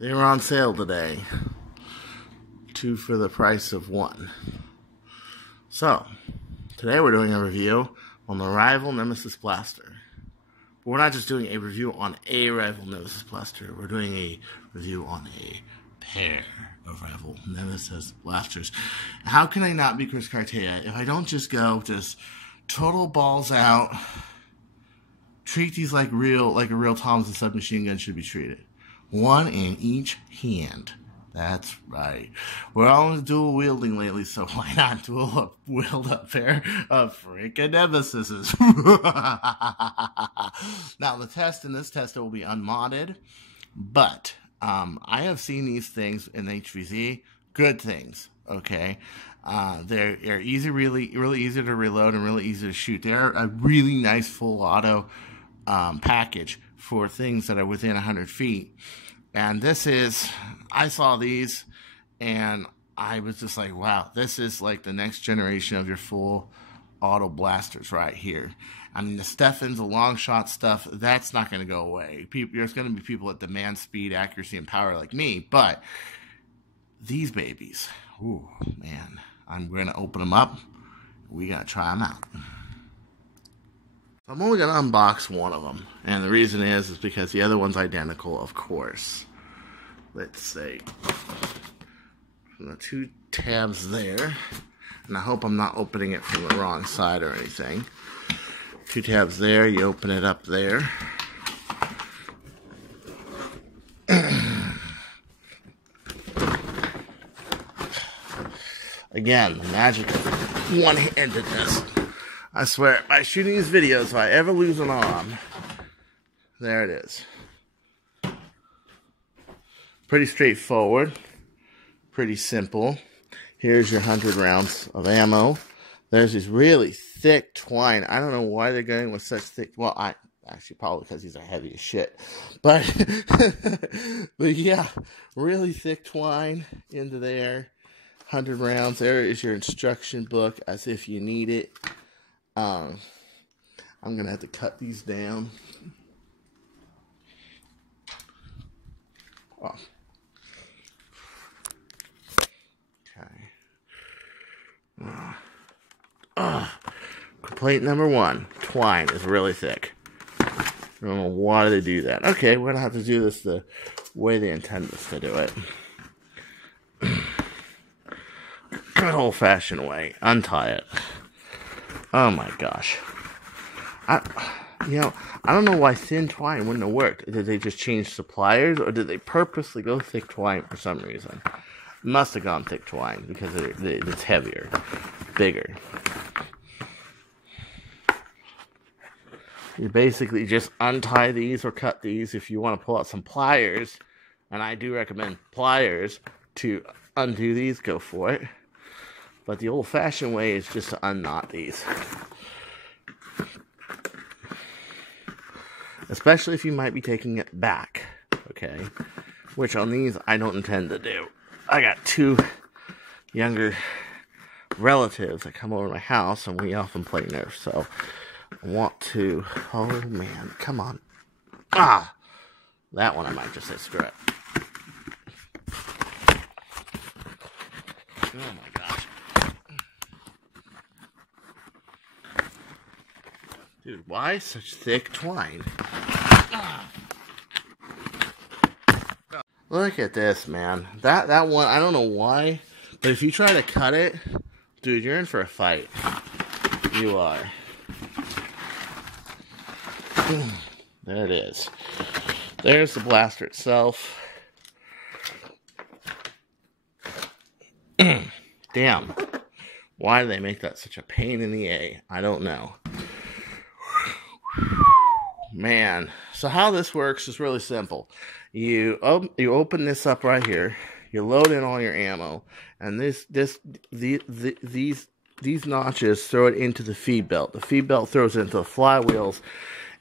They were on sale today. 2 for the price of 1. So, today we're doing a review on the Rival Nemisis Blaster. But we're not just doing a review on a Rival Nemisis Blaster. We're doing a review on a pair of Rival Nemisis Blasters. How can I not be Chris Cartea if I don't just go total balls out, treat these like a real Thompson submachine gun should be treated. 1 in each hand. That's right. We're all dual wielding lately, so why not wield a pair of freaking Nemesises? Now, the test in this test will be unmodded, but I have seen these things in HVZ. Good things, okay? They're really easy to reload and really easy to shoot. They're a really nice full auto package for things that are within 100 feet. And this is, I saw these, and I was just like, wow, this is like the next generation of your full auto blasters right here. I mean, the Steffens, the long shot stuff, that's not going to go away. There's going to be people that demand speed, accuracy, and power like me, but these babies, ooh, man, I'm going to open them up. We got to try them out. I'm only going to unbox one of them, and the reason is because the other one's identical, of course. Let's see. The 2 tabs there, and I hope I'm not opening it from the wrong side or anything. 2 tabs there, you open it up there. Again, the magic of one-handedness. I swear, by shooting these videos, if I ever lose an arm, there it is. Pretty straightforward. Pretty simple. Here's your 100 rounds of ammo. There's this really thick twine. I don't know why they're going with such thick... Well, actually, probably because these are heavy as shit. But, but yeah, really thick twine into there. 100 rounds. There is your instruction book as if you need it. I'm going to have to cut these down. Oh. Okay. Complaint number 1. Twine is really thick. I don't know why they do that. Okay, we're going to have to do this the way they intend us to do it. Good old-fashioned way. Untie it. Oh my gosh. I don't know why thin twine wouldn't have worked. Did they just change suppliers, or did they purposely go thick twine for some reason? Must have gone thick twine because it's heavier, bigger. You basically just untie these or cut these if you want to pull out some pliers, and I do recommend pliers to undo these, go for it. But the old-fashioned way is just to unknot these. Especially if you might be taking it back, okay? Which on these, I don't intend to do. I got 2 younger relatives that come over to my house, and we often play Nerf, so I want to... Oh, man, come on. Ah! That one I might just say screw it. Oh, my gosh. Dude, why such thick twine? Look at this, man. That one, I don't know why, but if you try to cut it, dude, you're in for a fight. You are. There it is. There's the blaster itself. Damn. Why do they make that such a pain in the A? I don't know. Man, so how this works is really simple. You open this up right here. You load in all your ammo, and these notches throw it into the feed belt. The feed belt throws it into the flywheels,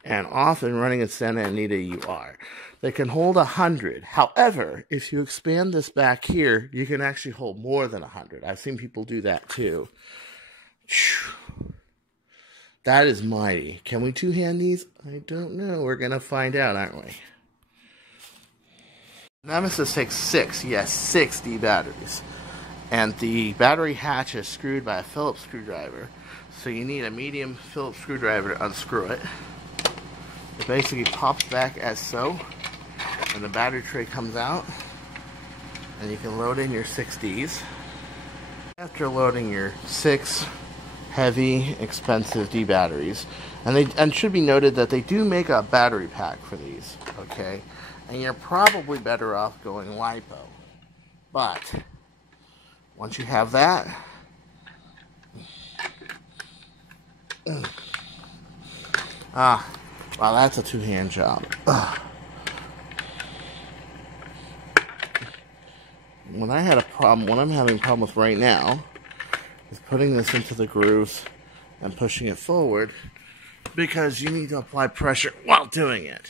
and often running in Santa Anita you are. They can hold 100. However, if you expand this back here, you can actually hold more than 100. I've seen people do that too. That is mighty. Can we two-hand these? I don't know. We're going to find out, aren't we? Nemisis takes 6, yes, 6 D batteries. And the battery hatch is screwed by a Phillips screwdriver. So you need a medium Phillips screwdriver to unscrew it. It basically pops back as so, and the battery tray comes out, and you can load in your 6 Ds. After loading your 6 heavy, expensive D batteries, and should be noted that they do make a battery pack for these, okay? And you're probably better off going LiPo. But once you have that, wow, that's a two-hand job. When I'm having a problem with right now is putting this into the grooves and pushing it forward, because you need to apply pressure while doing it.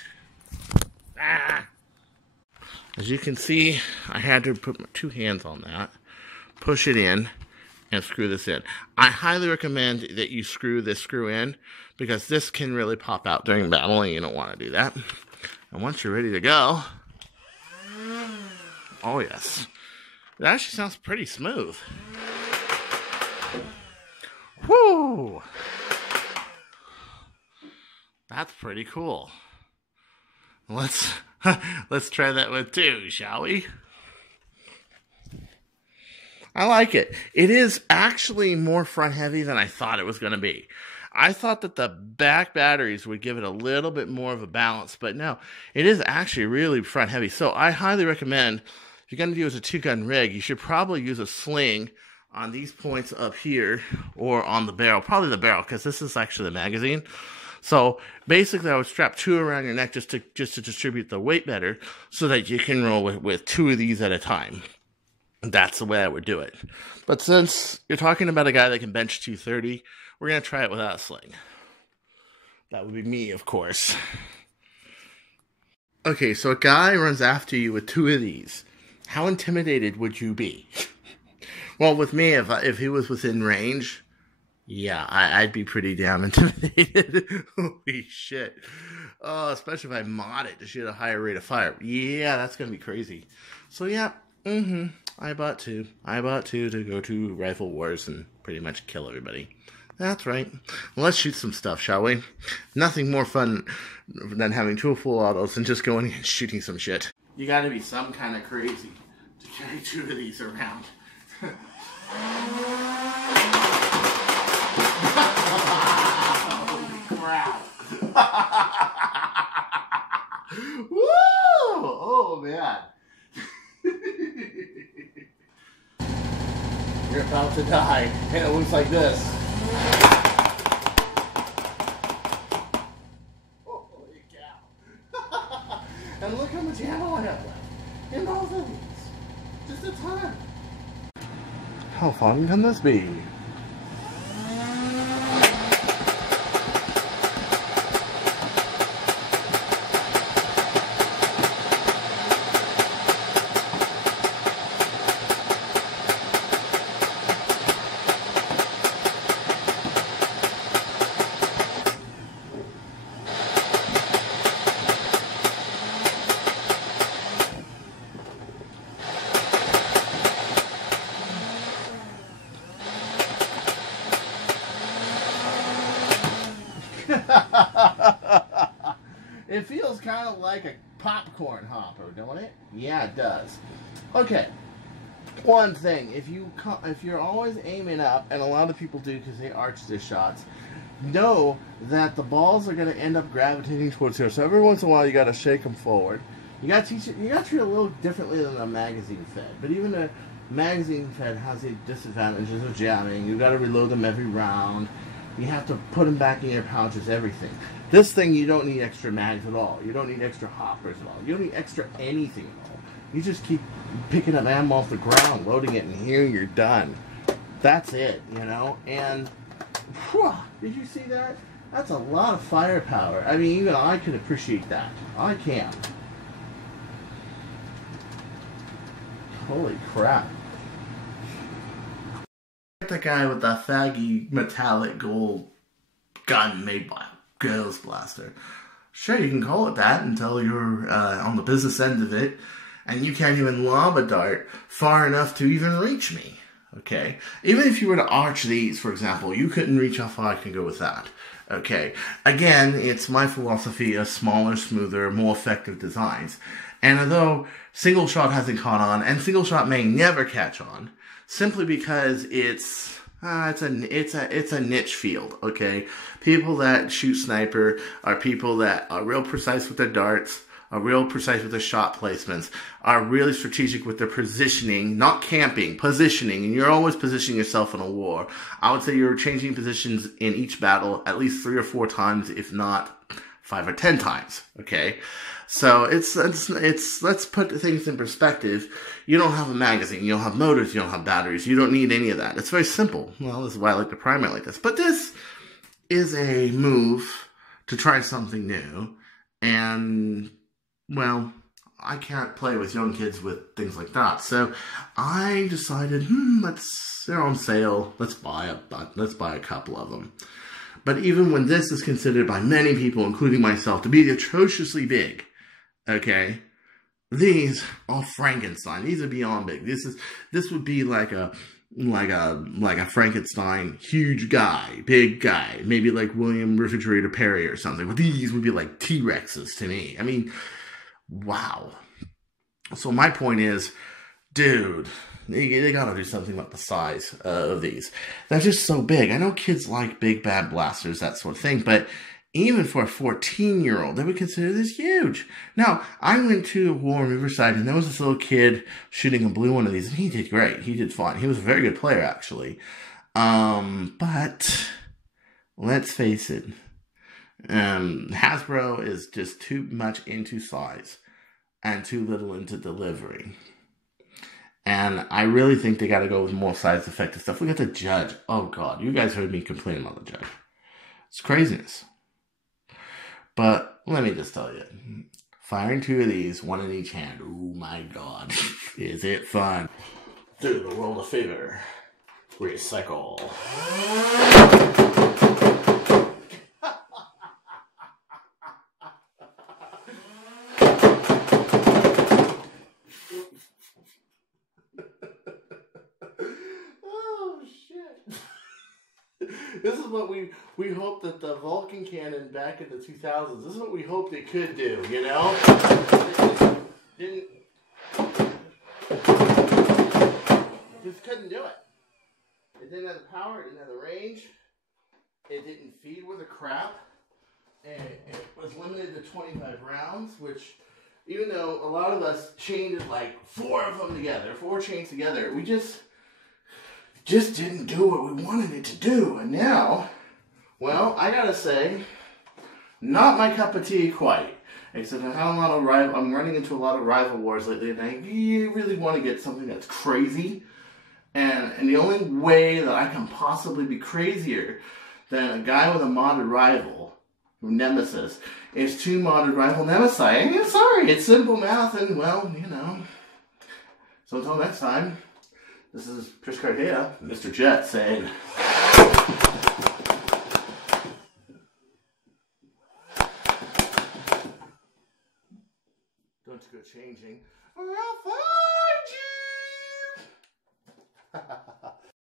As you can see, I had to put my 2 hands on that, push it in, and screw this in. I highly recommend that you screw this screw in, because this can really pop out during battle, and you don't want to do that. And once you're ready to go, oh yes, it actually sounds pretty smooth. Whoo! That's pretty cool. Let's try that with 2, shall we? I like it. It is actually more front heavy than I thought it was going to be. I thought that the back batteries would give it a little bit more of a balance, but no, it is actually really front heavy. So I highly recommend, if you're going to use a 2-gun rig, you should probably use a sling on these points up here, or on the barrel, probably the barrel, because this is actually the magazine. So basically, I would strap 2 around your neck just to distribute the weight better, so that you can roll with 2 of these at a time. That's the way I would do it. But since you're talking about a guy that can bench 230, we're gonna try it without a sling. That would be me, of course. Okay, so a guy runs after you with 2 of these. How intimidated would you be? Well, with me, if he was within range, yeah, I'd be pretty damn intimidated. Holy shit. Oh, especially if I mod it to shoot a higher rate of fire. Yeah, that's going to be crazy. So, yeah, I bought 2. I bought 2 to go to Rifle Wars and pretty much kill everybody. That's right. Well, let's shoot some stuff, shall we? Nothing more fun than having 2 full autos and just going and shooting some shit. You gotta be some kind of crazy to carry 2 of these around. Holy crap. Woo! Oh, man. You're about to die, and it looks like this. Holy cow. And look how much ammo I have left in both of these. Just a ton. How fun can this be? It feels kind of like a popcorn hopper, don't it? Yeah, it does. Okay, one thing, if you're always aiming up, and a lot of people do because they arch their shots, know that the balls are going to end up gravitating towards here. So every once in a while, you got to shake them forward. You got to treat it a little differently than a magazine fed. But even a magazine fed has the disadvantages of jamming. You got to reload them every round. You have to put them back in your pouches, everything. This thing, you don't need extra mags at all. You don't need extra hoppers at all. You don't need extra anything at all. You just keep picking up ammo off the ground, loading it, and here you're done. That's it, you know? And, whew, did you see that? That's a lot of firepower. I mean, even I can appreciate that. I can. Holy crap. The guy with the faggy metallic gold gun made by Ghost Blaster. Sure, you can call it that until you're on the business end of it, and you can't even lob a dart far enough to even reach me. Okay? Even if you were to arch these, for example, you couldn't reach how far I can go with that. Okay? Again, it's my philosophy of smaller, smoother, more effective designs. And although single shot hasn't caught on, and single shot may never catch on, simply because it's a niche field, okay? People that shoot sniper are people that are real precise with their darts, are real precise with their shot placements, are really strategic with their positioning, not camping, positioning, and you're always positioning yourself in a war. I would say you're changing positions in each battle at least 3 or 4 times, if not 5 or 10 times, okay? So it's let's put things in perspective. You don't have a magazine, you don't have motors, you don't have batteries, you don't need any of that. It's very simple. Well, this is why I like the primary like this. But this is a move to try something new, and well, I can't play with young kids with things like that. So I decided, they're on sale. Let's buy a couple of them. But even when this is considered by many people, including myself, to be atrociously big, okay, these are Frankenstein. These are beyond big. This would be like a Frankenstein, huge guy, big guy, maybe like William Refrigerator Perry or something. But these would be like T-Rexes to me. I mean, wow. So my point is, dude, they gotta do something about the size of these. They're just so big. I know kids like big bad blasters, that sort of thing, but even for a 14-year-old, they would consider this huge. Now, I went to a war in Riverside, and there was this little kid shooting a blue one of these, and he did great. He did fine. He was a very good player, actually. But let's face it, Hasbro is just too much into size and too little into delivery. And I really think they got to go with more size-effective stuff. We got the Judge. Oh, God. You guys heard me complain about the Judge. It's craziness. But let me just tell you. Firing 2 of these, 1 in each hand. Oh, my God. Is it fun. Do the world a favor. Recycle. This is what we hope that the Vulcan cannon back in the 2000s, this is what we hoped it could do, you know? It just couldn't do it. It didn't have the power, it didn't have the range, it didn't feed worth a crap, and it was limited to 25 rounds, which, even though a lot of us chained like 4 of them together, 4 chains together, we just didn't do what we wanted it to do. And now, well, I gotta say, not my cup of tea quite. Except I'm running into a lot of rival wars lately, and I really want to get something that's crazy. And the only way that I can possibly be crazier than a guy with a modded rival, Nemisis, is 2 modded rival Nemisis. I'm sorry, it's simple math, and well, you know. So until next time. This is Chris Cartea, Mr. Jet, saying, don't you go changing, or I'll find you!